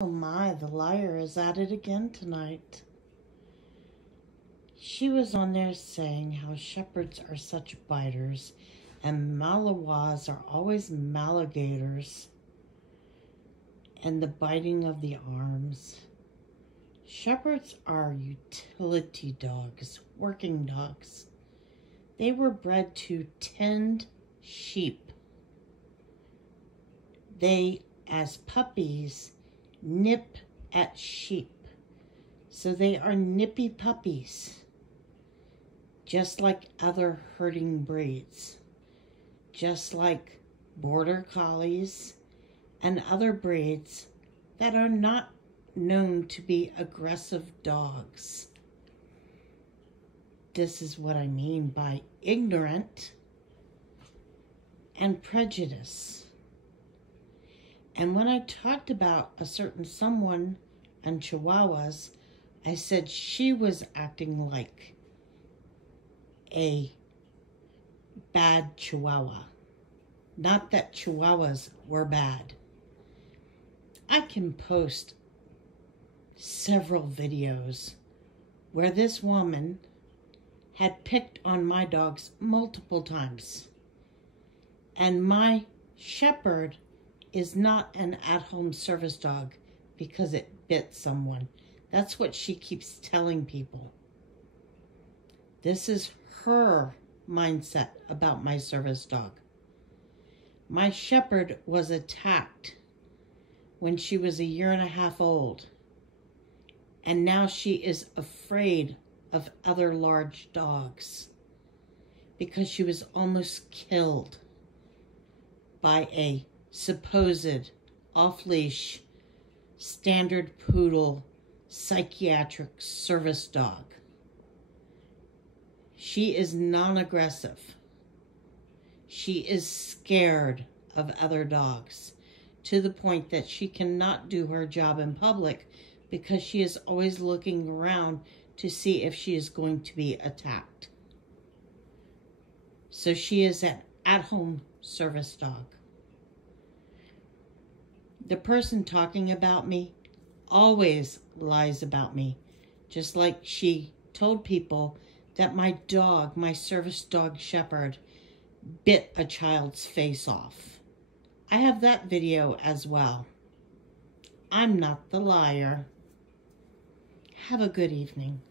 Oh my, the liar is at it again tonight. She was on there saying how shepherds are such biters and Malawas are always maligators and the biting of the arms. Shepherds are utility dogs, working dogs. They were bred to tend sheep. They, as puppies, nip at sheep. So they are nippy puppies, just like other herding breeds, just like border collies and other breeds that are not known to be aggressive dogs. This is what I mean by ignorant and prejudice. And when I talked about a certain someone and Chihuahuas, I said she was acting like a bad Chihuahua. Not that Chihuahuas were bad. I can post several videos where this woman had picked on my dogs multiple times. And my shepherd is not an at-home service dog because it bit someone. That's what she keeps telling people. This is her mindset about my service dog. My shepherd was attacked when she was 1.5 years old. And now she is afraid of other large dogs because she was almost killed by a supposed off-leash standard poodle psychiatric service dog. She is non-aggressive. She is scared of other dogs to the point that she cannot do her job in public because she is always looking around to see if she is going to be attacked. So she is an at-home service dog. The person talking about me always lies about me, just like she told people that my dog, my service dog shepherd, bit a child's face off. I have that video as well. I'm not the liar. Have a good evening.